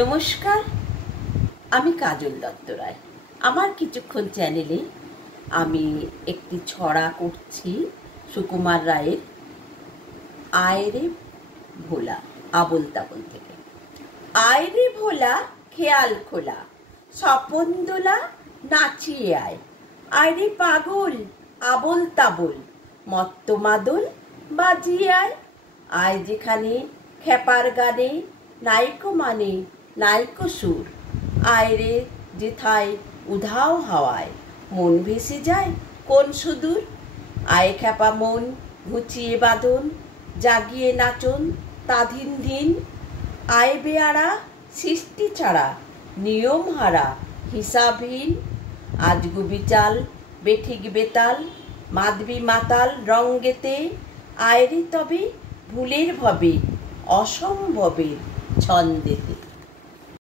নমস্কার, আমি কাজল দত্ত রায়। আমার কিছুক্ষণ চ্যানেলে আমি একটি ছড়া করছি সুকুমার রায়ের আয়রে ভোলা, আবোল তাবোল থেকে। আয়রে ভোলা খেয়াল খোলা, স্বপন দোলা নাচিয়ে আয়। আয়রে পাগল আবোল তাবোল, মত্ত মাদল বাজিয়ে আয়। আয় যেখানে খেপার গানে নাইকো মানে নাইকো সুর। আয়রে যেথায় উধাও হাওয়ায় মন ভেসে যায় কোন সুদূর। আয় খেপা মন ঘুচিয়ে বাঁধন, জাগিয়ে নাচন তাধিন দিন। আয় বেয়ারা সৃষ্টি ছাড়া নিয়ম হারা হিসাবহীন। আজগু বিচাল বেঠিক বেতাল মাধবী মাতাল রঙ্গেতে। আয়রে তবে ভুলের ভবে অসম্ভবের ছন্দেতে।